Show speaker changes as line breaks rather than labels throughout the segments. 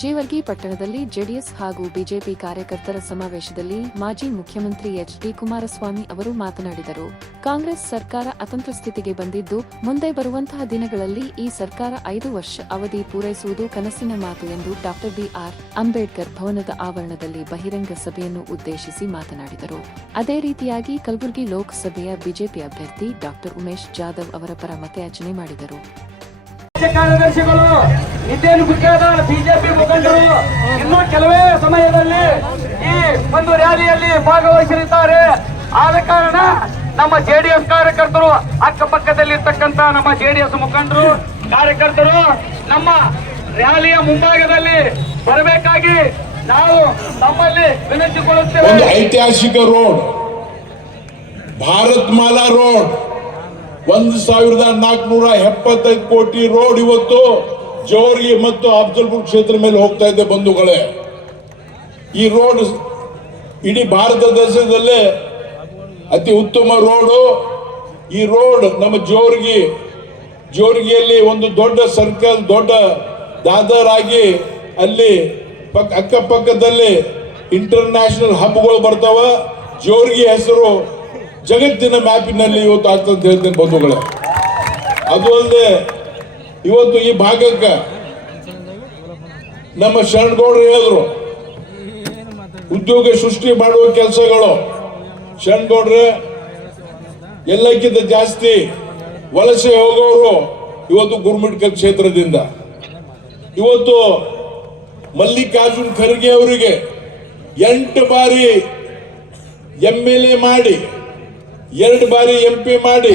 ಜೇವರ್ಗಿ ಪಟ್ಟಣದಲ್ಲಿ ಜೆಡಿಎಸ್ ಹಾಗೂ ಬಿಜೆಪಿ ಕಾರ್ಯಕರ್ತರ ಸಮಾವೇಶದಲ್ಲಿ ಮಾಜಿ ಮುಖ್ಯಮಂತ್ರಿ ಎಚ್ ಡಿ ಕುಮಾರಸ್ವಾಮಿ ಅವರು ಮಾತನಾಡಿದರು. ಕಾಂಗ್ರೆಸ್ ಸರ್ಕಾರ ಅತಂತ್ರ ಸ್ಥಿತಿಗೆ ಬಂದಿದ್ದು, ಮುಂದೆ ಬರುವಂತಹ ದಿನಗಳಲ್ಲಿ ಈ ಸರ್ಕಾರ ಐದು ವರ್ಷ ಅವಧಿ ಪೂರೈಸುವುದು ಕನಸಿನ ಮಾತು ಎಂದು ಡಾ ಬಿಆರ್ ಅಂಬೇಡ್ಕರ್ ಭವನದ ಆವರಣದಲ್ಲಿ ಬಹಿರಂಗ ಸಭೆಯನ್ನು ಉದ್ದೇಶಿಸಿ ಮಾತನಾಡಿದರು. ಅದೇ ರೀತಿಯಾಗಿ ಕಲಬುರಗಿ ಲೋಕಸಭೆಯ ಬಿಜೆಪಿ ಅಭ್ಯರ್ಥಿ ಡಾಕ್ಟರ್ ಉಮೇಶ್ ಜಾಧವ್ ಅವರ ಪರ ಮತಯಾಚನೆ ಮಾಡಿದರು.
ಮುಖಂಡರು ಇನ್ನೂ ಕೆಲವೇ ಸಮಯದಲ್ಲಿ ಈ ಒಂದು ರ್ಯಾಲಿಯಲ್ಲಿ ಭಾಗವಹಿಸಲಿದ್ದಾರೆ. ಆದ ಕಾರಣ ನಮ್ಮ ಜೆಡಿಎಸ್ ಕಾರ್ಯಕರ್ತರು, ಅಕ್ಕಪಕ್ಕದಲ್ಲಿರ್ತಕ್ಕಂಥ ನಮ್ಮ ಜೆಡಿಎಸ್ ಮುಖಂಡರು, ಕಾರ್ಯಕರ್ತರು ನಮ್ಮ ರ್ಯಾಲಿಯ ಮುಂಭಾಗದಲ್ಲಿ ಬರಬೇಕಾಗಿ ನಾವು ತಮ್ಮಲ್ಲಿ ವಿನಂತಿಕೊಳ್ಳುತ್ತೇವೆ.
ಒಂದು ಐತಿಹಾಸಿಕ ರೋಡ್ ಭಾರತ್ ಮಾಲಾ ರೋಡ್, ಒಂದು ಸಾವಿರದ ನಾಲ್ಕುನೂರ ಎಪ್ಪತ್ತೈದು ಕೋಟಿ ರೋಡ್ ಇವತ್ತು ಜೋರ್ಗಿ ಮತ್ತು ಅಫ್ಜಲ್ಪುರ್ ಕ್ಷೇತ್ರ ಮೇಲೆ ಹೋಗ್ತಾ ಇದೆ ಬಂಧುಗಳೇ. ಈ ರೋಡ್ ಇಡೀ ಭಾರತ ದೇಶದಲ್ಲೇ ಅತಿ ಉತ್ತಮ ರೋಡು. ಈ ರೋಡ್ ನಮ್ಮ ಜೋರ್ಗಿ, ಜೋರ್ಗಿಯಲ್ಲಿ ಒಂದು ದೊಡ್ಡ ಸರ್ಕಲ್, ದೊಡ್ಡ ದಾದರ್ ಆಗಿ ಅಲ್ಲಿ ಪಕ್ಕ ಅಕ್ಕಪಕ್ಕದಲ್ಲಿ ಇಂಟರ್ನ್ಯಾಷನಲ್ ಹಬ್ಗಳು ಬರ್ತಾವ. ಜೋರ್ಗಿ ಹೆಸರು ಜಗತ್ತಿನ ಮ್ಯಾಪಿನಲ್ಲಿ ಇವತ್ತು ಆಗ್ತದೆ ಅಂತ ಹೇಳ್ತೇನೆ ಬಂಧುಗಳೇ. ಅದು ಅಲ್ಲದೆ ಇವತ್ತು ಈ ಭಾಗಕ್ಕೆ ನಮ್ಮ ಶರಣಗೌಡರು ಹೇಳಿದ್ರು, ಉದ್ಯೋಗ ಸೃಷ್ಟಿ ಮಾಡುವ ಕೆಲಸಗಳು. ಶರಣಗೌಡ್ರೆ, ಎಲ್ಲಕ್ಕಿಂತ ಜಾಸ್ತಿ ವಲಸೆ ಹೋಗೋರು ಇವತ್ತು ಗುರುಮಿಟ್ಕಲ್ ಕ್ಷೇತ್ರದಿಂದ. ಇವತ್ತು ಮಲ್ಲಿಕಾರ್ಜುನ್ ಖರ್ಗೆ ಅವರಿಗೆ ಎಂಟು ಬಾರಿ ಎಂ ಎಲ್ ಎ ಮಾಡಿ, ಎರಡು ಬಾರಿ ಎಂ ಪಿ ಮಾಡಿ.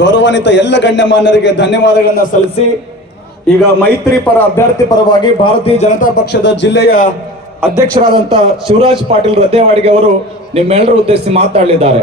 ಗೌರವಾನ್ವಿತ ಎಲ್ಲ ಗಣ್ಯಮಾನ್ಯರಿಗೆ ಧನ್ಯವಾದಗಳನ್ನು ಸಲ್ಲಿಸಿ, ಈಗ ಮೈತ್ರಿ ಪರ, ಅಭ್ಯರ್ಥಿ ಪರವಾಗಿ ಭಾರತೀಯ ಜನತಾ ಪಕ್ಷದ ಜಿಲ್ಲೆಯ ಅಧ್ಯಕ್ಷರಾದಂತ ಶಿವರಾಜ್ ಪಾಟೀಲ್ ರದ್ದೇವಾಡಿಗೆ ಅವರು ನಿಮ್ಮೆಲ್ಲರೂ ಉದ್ದೇಶಿಸಿ ಮಾತನಾಡಲಿದ್ದಾರೆ